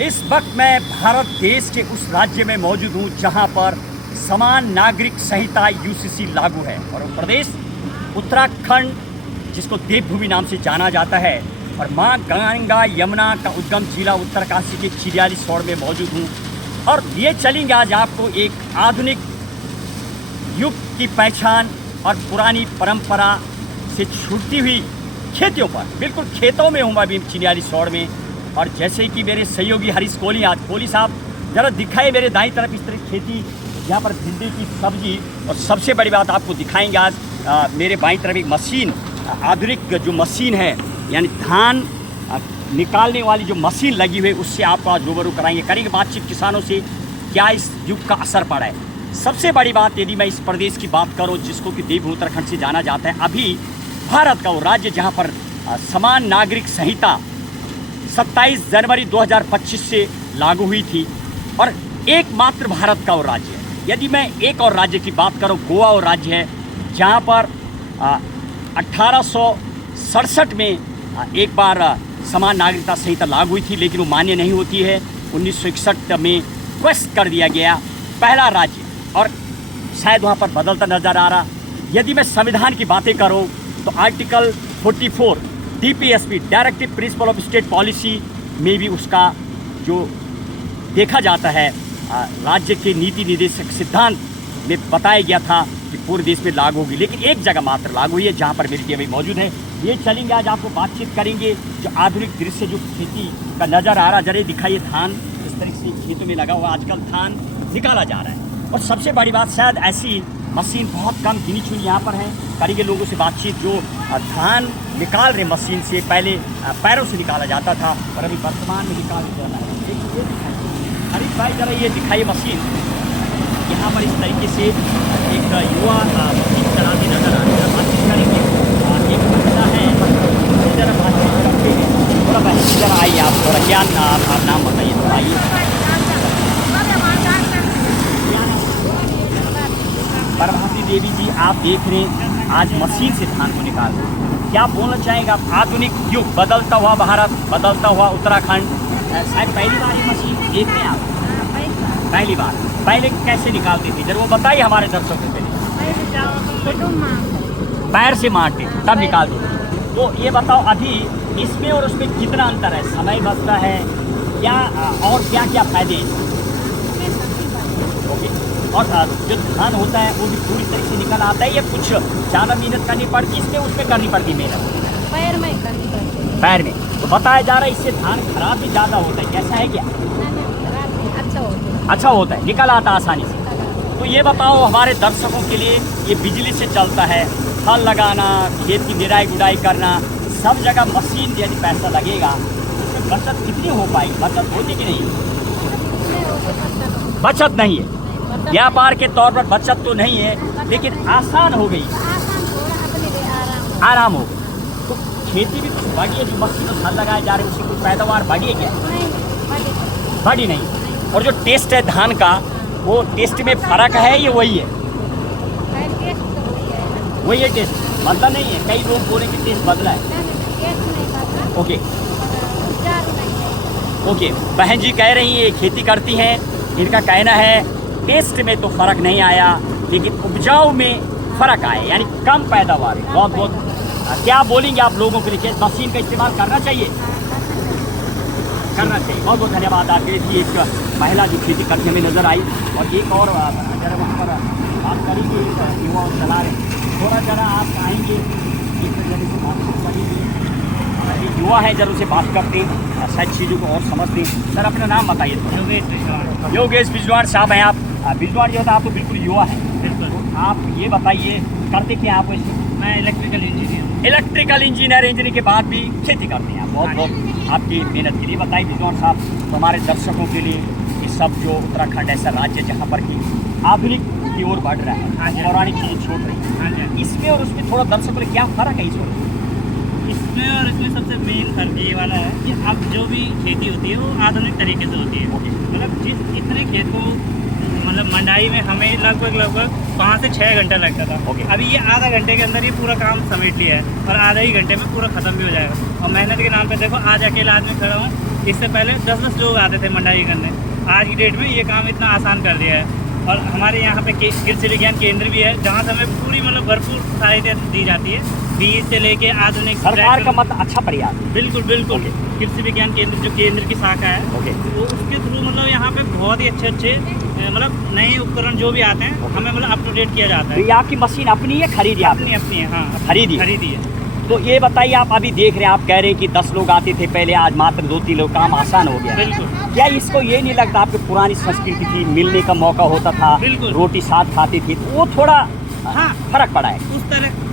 इस वक्त मैं भारत देश के उस राज्य में मौजूद हूँ जहाँ पर समान नागरिक संहिता यूसीसी लागू है और वो प्रदेश उत्तराखंड, जिसको देवभूमि नाम से जाना जाता है, और माँ गंगा यमुना का उद्गम जिला उत्तरकाशी के चिड़ियालीसौड़ में मौजूद हूँ। और ये चलेंगे आज आपको एक आधुनिक युग की पहचान और पुरानी परंपरा से छूटती हुई खेतियों पर। बिल्कुल खेतों में हूँ मैं अभी चिड़ियालीसौड़ में। और जैसे कि मेरे सहयोगी हरीश कोहली, आज कोहली साहब ज़रा दिखाए मेरे दाईं तरफ इस तरह खेती, यहाँ पर भिंडी की सब्जी। और सबसे बड़ी बात आपको दिखाएंगे आज मेरे बाईं तरफ एक मशीन, आधुनिक जो मशीन है, यानी धान निकालने वाली जो मशीन लगी हुई है, उससे आपको आज रूबरू करेंगे बातचीत किसानों से, क्या इस युग का असर पड़ा है। सबसे बड़ी बात, यदि मैं इस प्रदेश की बात करूँ जिसको कि देवभूमि उत्तराखंड से जाना जाता है, अभी भारत का वो राज्य जहाँ पर समान नागरिक संहिता 27 जनवरी 2025 से लागू हुई थी और एकमात्र भारत का वो राज्य है। यदि मैं एक और राज्य की बात करूँ, गोवा और राज्य है जहाँ पर 1867 में एक बार समान नागरिकता संहिता लागू हुई थी, लेकिन वो मान्य नहीं होती है। 1961 में क्वेश्चन कर दिया गया पहला राज्य, और शायद वहाँ पर बदलता नज़र आ रहा। यदि मैं संविधान की बातें करूँ तो article 44 DPSP directive principle of state policy में भी उसका जो देखा जाता है राज्य के नीति निर्देशक सिद्धांत में बताया गया था कि पूरे देश में लागू होगी, लेकिन एक जगह मात्र लागू हुई है जहाँ पर मेरी टीम अभी मौजूद है। ये चलेंगे आज आपको बातचीत करेंगे जो आधुनिक दृश्य जो खेती का नज़र आ रहा, जरा दिखाइए धान इस तरह से खेतों में लगा हुआ, आजकल धान निकाला जा रहा है। और सबसे बड़ी बात, शायद ऐसी मशीन बहुत कम गिनी चुनी यहाँ पर है। करेंगे लोगों से बातचीत जो धान निकाल रहे मशीन से, पहले पैरों से निकाला जाता था और अभी वर्तमान में निकाल जाता है। हरीश भाई जरा ये दिखाइए मशीन, यहाँ पर इस तरीके से एक युवा मशीन चलाते नजर आ रहे हैं। बातचीत करेंगे, एक बच्चा है, जरा बातचीत करते हैं। थोड़ा बहन जरा आइए, आप थोड़ा क्या आप नाम बताइए, थोड़ा आइए। प्रभाती देवी जी, आप देख रहे हैं आज मशीन से धान को निकाल रहे हैं, क्या बोलना चाहेंगे आप? आधुनिक युग, बदलता हुआ भारत, बदलता हुआ उत्तराखंड, शायद पहली बार ये मशीन देख रहे हैं आप? पहली बार। पहले कैसे निकालती थी, जरूर बताइए हमारे दर्शकों के लिए। पैर से मारते तब निकालते थे। तो ये बताओ अभी इसमें और उसमें कितना अंतर है, समय बचता है क्या, और क्या क्या फायदे हैं? ओके। और जो धान होता है वो भी पूरी तरह से निकल आता है या कुछ ज़्यादा मेहनत करनी पड़ती, इसमें उसमें करनी पड़ती मेहनत? पैर में करनी पड़ती है। पैर में। तो बताया जा रहा है इससे धान खराब भी ज़्यादा होता है, कैसा है क्या? अच्छा होता है, निकल आता आसानी से। तो ये बताओ हमारे दर्शकों के लिए, ये बिजली से चलता है, हल लगाना, खेत की निराई गुड़ाई करना, सब जगह मशीन यदि पैसा लगेगा उसमें बचत कितनी हो पाएगी? बचत होती कि नहीं? बचत नहीं है, व्यापार के तौर पर बचत तो नहीं है, लेकिन आसान हो गई, आराम हो। तो खेती भी कुछ बढ़ी है, जो मशीनों से हल लगाए जा रहे हैं उसकी कुछ पैदावार बढ़ी है क्या? बढ़ी नहीं। और जो टेस्ट है धान का, वो टेस्ट में फर्क है ये वही है? वही है टेस्ट, बदला नहीं है? कई लोग बोले कि टेस्ट बदला है। ओके ओके, बहन जी कह रही है खेती करती हैं, इनका कहना है टेस्ट में तो फ़र्क नहीं आया, लेकिन उपजाऊ में फ़र्क आया, यानी कम पैदावार है। बहुत बहुत क्या बोलेंगे आप लोगों के लिए, मशीन का इस्तेमाल करना चाहिए? करना चाहिए। बहुत बहुत धन्यवाद आपके लिए। एक महिला जो खेती करने में नज़र आई, और एक और जरा वहाँ पर बात करेंगे, युवा चला रहे, थोड़ा जरा आप आएंगे, एक जगह से बातचीत करेंगे। एक युवा है, जरा उसे बात करते हैं, शायद चीज़ों को और समझते हैं। सर अपना नाम बताइए थोड़ा। योगेश बिजवाड़ साहब हैं आप? बिजवाड़ जो होता है आप तो बिल्कुल युवा है, तो आप ये बताइए करते क्या आप? मैं इलेक्ट्रिकल इंजीनियर। इलेक्ट्रिकल इंजीनियर के बाद भी खेती करते हैं आप? बहुत बहुत आपकी मेहनत के लिए बताइए बिजवाड़ साहब, तो हमारे दर्शकों के लिए ये सब जो उत्तराखंड ऐसा राज्य जहाँ पर कि आधुनिक की ओर बढ़ रहा है, पौराणिक चीज़ें छोड़ रही है, इसमें और उसमें थोड़ा दर्शकों के लिए क्या फ़र्क है इसमें और इसमें सबसे मेन फर्क ये वाला है कि अब जो भी खेती होती है वो आधुनिक तरीके से होती है। मतलब जितने खेत को मतलब मंडाई में हमें लगभग 5 से 6 घंटा लगता था, अभी ये आधा घंटे के अंदर ये पूरा काम समेट लिया है और आधे ही घंटे में पूरा ख़त्म भी हो जाएगा। और मेहनत के नाम पे देखो, आज अकेला आदमी खड़ा हूँ, इससे पहले 10-10 लोग आते थे मंडाई करने। आज की डेट में ये काम इतना आसान कर दिया है। और हमारे यहाँ पे कृषि विज्ञान केंद्र भी है, जहाँ से हमें पूरी मतलब भरपूर सहायता दी जाती है, बीज से लेके आधुनिक सरकार का मत अच्छा प्रयास। बिल्कुल बिल्कुल। कृषि विज्ञान केंद्र जो केंद्र की शाखा है, वो उसके थ्रू मतलब यहाँ पे बहुत ही अच्छे मतलब नए उपकरण जो भी आते हैं हमें मतलब अप टू डेट किया जाता है। तो ये आपकी मशीन अपनी है, खरीदी आपने? अपनी है, हाँ खरीदी है। तो ये बताइए, आप अभी देख रहे हैं, आप कह रहे हैं कि 10 लोग आते थे पहले, आज मात्र 2-3 लोग, काम आसान हो गया। बिल्कुल। क्या इसको ये नहीं लगता आपकी पुरानी संस्कृति थी, मिलने का मौका होता था, बिल्कुल, रोटी साथ खाती थी, तो वो थोड़ा हाँ फर्क पड़ा है? उस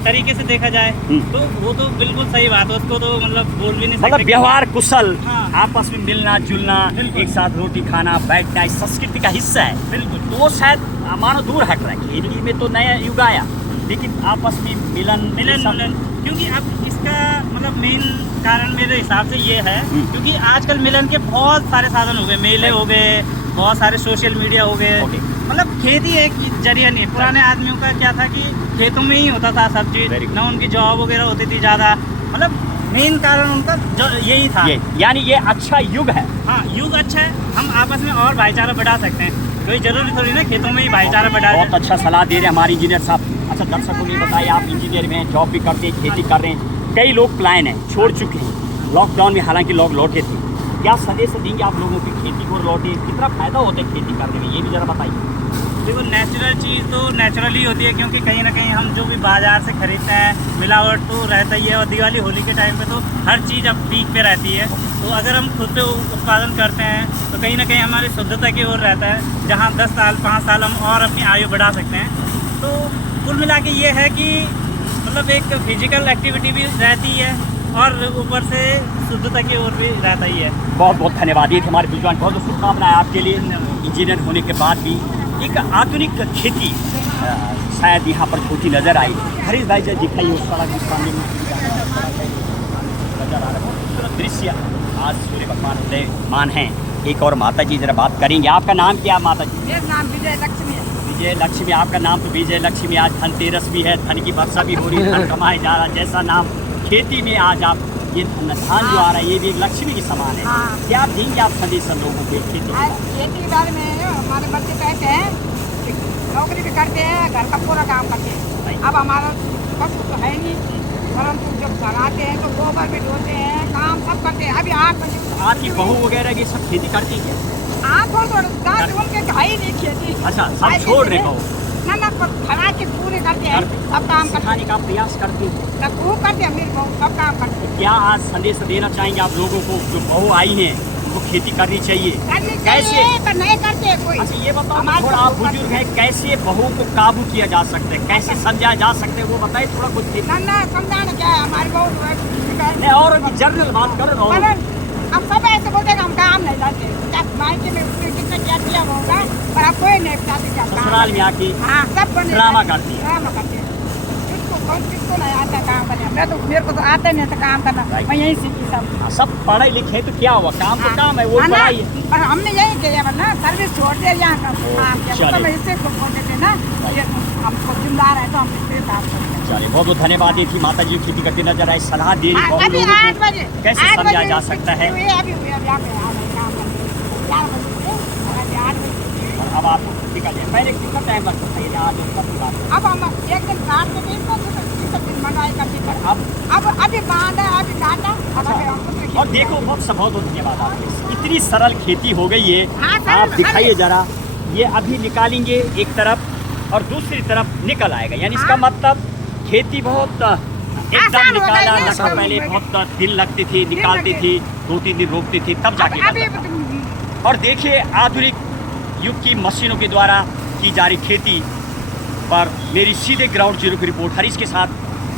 तरीके से देखा जाए तो वो तो बिल्कुल सही बात है, उसको तो मतलब बोल भी नहीं सकते। मतलब व्यवहार कुशल, हाँ। आपस में मिलना जुलना, एक साथ रोटी खाना बैठना इस संस्कृति का हिस्सा है। बिल्कुल। तो वो शायद मानो दूर हट रहा है। खेती में तो नया युग आया, लेकिन आपस में मिलन क्योंकि अब इसका मतलब मेन कारण मेरे हिसाब से ये है, क्योंकि आजकल मिलन के बहुत सारे साधन हो गए, मेले हो गए, बहुत सारे सोशल मीडिया हो गए। मतलब खेती एक जरिया नहीं। पुराने आदमियों का क्या था कि खेतों में ही होता था सब चीज़, ना उनकी जॉब वगैरह होती थी ज़्यादा। मतलब मेन कारण उनका जो यही था। यानी ये अच्छा युग है। हाँ, युग अच्छा है, हम आपस में और भाईचारा बढ़ा सकते हैं। कोई जरूरी थोड़ी ना खेतों में ही भाईचारा बढ़ा। बहुत अच्छा सलाह दे रहे हैं हमारे इंजीनियर साहब। अच्छा, दर्शकों ने बताया आप इंजीनियर में जॉब भी करते हैं, खेती कर रहे हैं, कई लोग प्लान है छोड़ चुके हैं लॉकडाउन में, हालांकि लोग लौटे थे। क्या संदेश देंगे आप लोगों की, खेती को लौटे, कितना फायदा होता है खेती करने में, ये भी जरा बताइए। देखो, नेचुरल चीज़ तो नेचुरली होती है, क्योंकि कहीं ना कहीं हम जो भी बाज़ार से खरीदते हैं मिलावट तो रहता ही है। और दिवाली होली के टाइम पे तो हर चीज़ अब पीक पे रहती है। तो अगर हम खुद पे उत्पादन करते हैं तो कहीं ना कहीं हमारी शुद्धता की ओर रहता है, जहाँ 10 साल 5 साल हम और अपनी आयु बढ़ा सकते हैं। तो कुल मिला के ये है कि मतलब एक फिजिकल एक्टिविटी भी रहती है और ऊपर से शुद्धता की ओर भी रहता ही है। बहुत बहुत धन्यवाद। ये हमारे विद्वान, बहुत बहुत शुभकामनाएं आपके लिए। इंजीनियर होने के बाद भी एक आधुनिक खेती शायद यहाँ पर छोटी नज़र आई। हरीश भाई जब दिखाई उस सड़क के सामने नजर आ रहा है दृश्य, आज सूर्य भगवान उदयमान हैं। एक और माता जी जरा बात करेंगे। आपका नाम क्या माता जी? मेरा नाम विजय लक्ष्मी है। विजय लक्ष्मी, आपका नाम तो विजय लक्ष्मी। आज धनतेरस भी है, धन की वर्षा भी हो रही है, धन कमाए जा रहा, जैसा नाम खेती में आज आप ये धान जो आ रहा है ये भी एक लक्ष्मी के समान है। क्या आप देंगे आप संदेश लोगों को खेती के बारे में? हमारे बच्चे कहते हैं नौकरी भी करते हैं, घर का पूरा काम करते हैं। अब हमारा सब कुछ तो है नहीं, परंतु जब घर आते हैं तो गोबर भी ढोते हैं, काम सब करते हैं। अभी 8 बजे आपकी बहू वगैरह ये सब खेती करती है? हाँ, थोड़ा उनके भाई नहीं खेती। अच्छा, सब छोड़ रहे हो? ना घर के पूरे करते हैं, सब काम सिखाने का प्रयास करते हैं, सब खूब करते हैं, मेरी बहू सब काम करते हैं। क्या आज संदेश देना चाहेंगे आप लोगों को, जो बहू आई हैं वो खेती करनी चाहिए? कैसे पर नहीं करते कोई। अच्छा, ये बताओ थोड़ा, आप बुजुर्ग हैं, कैसे बहू को काबू किया जा सकता है, कैसे समझाया जा सकता है, वो बताइए थोड़ा कुछ। ना समझाना क्या है, हमारी बहू और जनरल बात करो। अब सब ऐसे बोलते हैं हम काम नहीं करते, मायके में कितना क्या किया होगा, पर अब कोई नहीं बताते क्या ससुराल में आके सब ड्रामा करती है। ड्रामा करते हैं। किसको नहीं आता काम करना? मैं तो, मेरे को तो आता नहीं था काम करना, मैं यही सीखी सब। सब पढ़े लिखे तो क्या हुआ, काम तो काम है, वो पढ़ाई है। पर हमने यही किया वरना सर्विस छोड़ दिया यहाँ का काम किया, तो मैं इससे बोलते थे ना ये हमको जिम्मेदार है तो हम इससे काम करते हैं। चलिए, बहुत बहुत धन्यवाद। ये थी माता जी खेती करते नजर आए, सलाह दे रही बहुत लोगों को कैसे समझाया जा सकता है। और अब आप निकल जाए, पहले कितना टाइम लगता था ये आज अब हम एक दिन काट के दिन मंगाई करती पर अब अभी बांधा अभी काटा। और देखो, बहुत बहुत धन्यवाद आपके, इतनी सरल खेती हो गई है। आप दिखाइए जरा, ये अभी निकालेंगे एक तरफ और दूसरी तरफ निकल आएगा, यानी इसका मतलब खेती बहुत एकदम निकाला ना, पहले बहुत दिन लगती थी, निकालती थी, 2-3 दिन रोकती थी, तब जाके। और देखिए, आधुनिक युग की मशीनों के द्वारा की जा रही खेती पर मेरी सीधे ग्राउंड जीरो की रिपोर्ट हरीश के साथ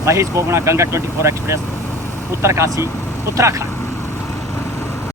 महेश बोगना, गंगा 24 एक्सप्रेस, उत्तरकाशी, उत्तराखंड।